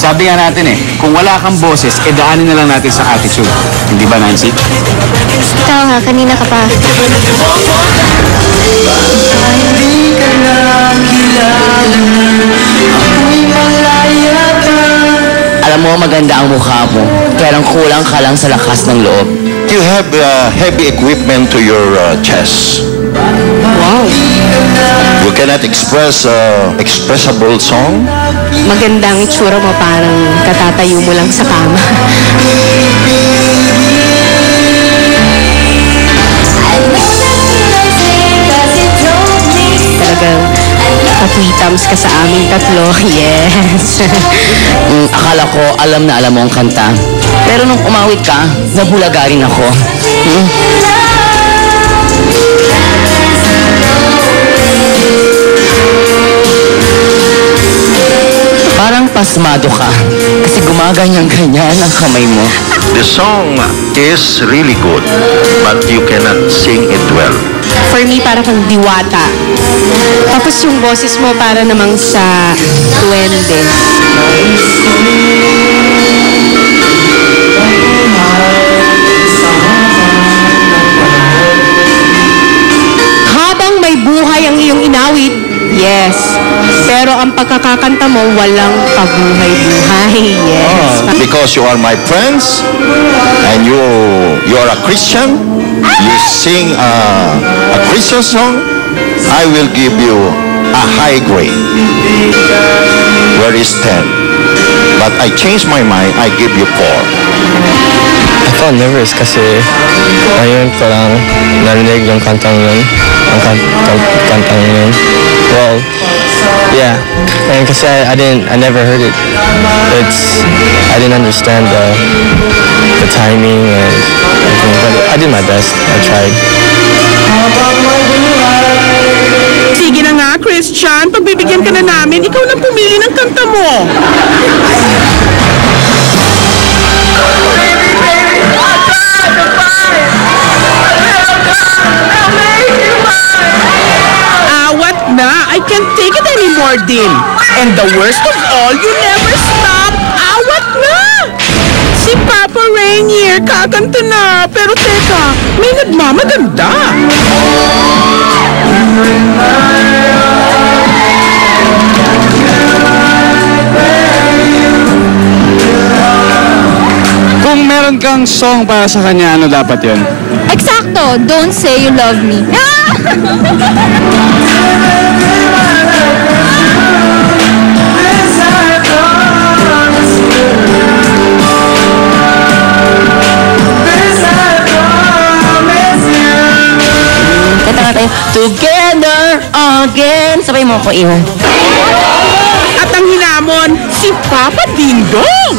Sabi nga natin kung wala kang boses, daanin na lang natin sa attitude. Hindi ba, Nancy? Ikaw nga, kanina ka pa. Alam mo, maganda ang mukha mo, pero kulang ka lang sa lakas ng loob. You have heavy equipment to your chest. Wow. You cannot express expressible song. Magandang itsura mo, parang katatayo mo lang sa kama. Talagang patwitams ka sa aming tatlo. Yes. Akala ko alam na alam mo ang kanta. Pero nung umawit ka, nabulaga rin ako. Parang pasmado ka kasi gumaganyan-ganyan ang kamay mo. The song is really good, but you cannot sing it well. For me, para kang diwata. Tapos yung boses mo para namang sa duwende. Habang may buhay ang iyong inawit, yes. Pero ang pagkakakanta mo, walang pabuhay-buhay. Yes. Because you are my friends, and you are a Christian, you sing a Christian song, I will give you a high grade. Where is 10? But I changed my mind, I give you 4. I felt nervous kasi ngayon ko lang narinig yung kantang yun. Ang kantang yun. Well, yeah. And kasi I never heard it. I didn't understand the timing and everything. But I did my best. I tried. Sige na nga, Christian. Pagbibigyan ka na namin, ikaw lang pumili ng kanta mo. Awat na. I can't take it anymore, Din. And the worst of all, you never stop. Awat na. Si Papa Rainier, kakanta na. Pero teka, may nagmamaganda. Kung meron kang song para sa kanya, ano dapat yun? Eksakto, Don't Say You Love Me. Kanta nga tayo, Together Again. Sabay mo ako, Iho. At ang hinamon, si Papa Dingdong.